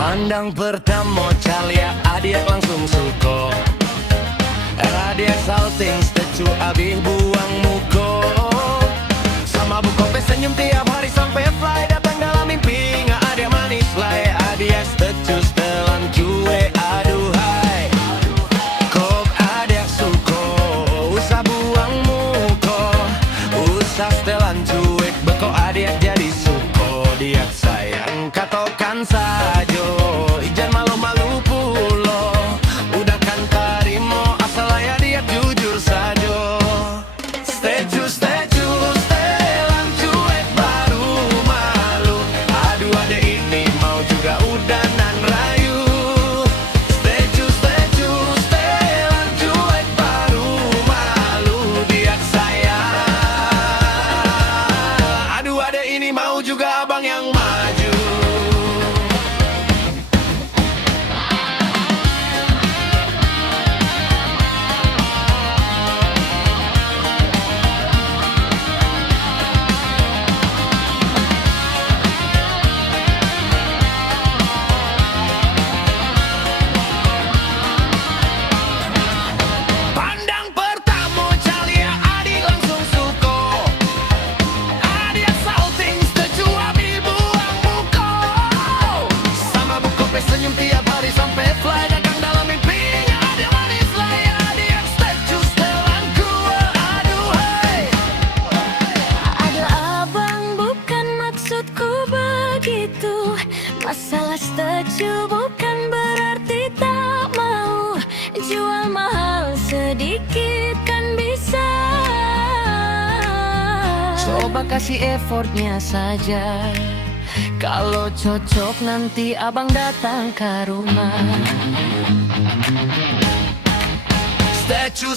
Pandang pertama calia adik langsung suko. Adik salting setecu abis buang muko. Sama buko senyum tiap hari sampai fly datang dalam mimpi. Nggak ada manis lay adik setecu setelan cuek aduhai. Kok adik suko usah buang muko. Usah setelan cuek beko adik jadi suko. Dia sayang katokan saja. Ijan malu-malu pulo. Udah kan tarimo asal ya dia jujur saja. Stecu setelan cuek baru malu. Aduh adek ini mau juga udanan rayu. Stecu setelan cuek baru malu. Dia sayang. Aduh adek ini mau juga abang yang maju. Senyum tiap hari sampai fly datang dalam mimpinya. Ada manis lay adik stecu setelan gua. Aduh hai. Aduh abang bukan maksudku begitu. Masalah setuju bukan berarti tak mau. Jual mahal sedikit kan bisa. Coba kasih effortnya saja. Kalau cocok nanti abang datang ke rumah. Stecu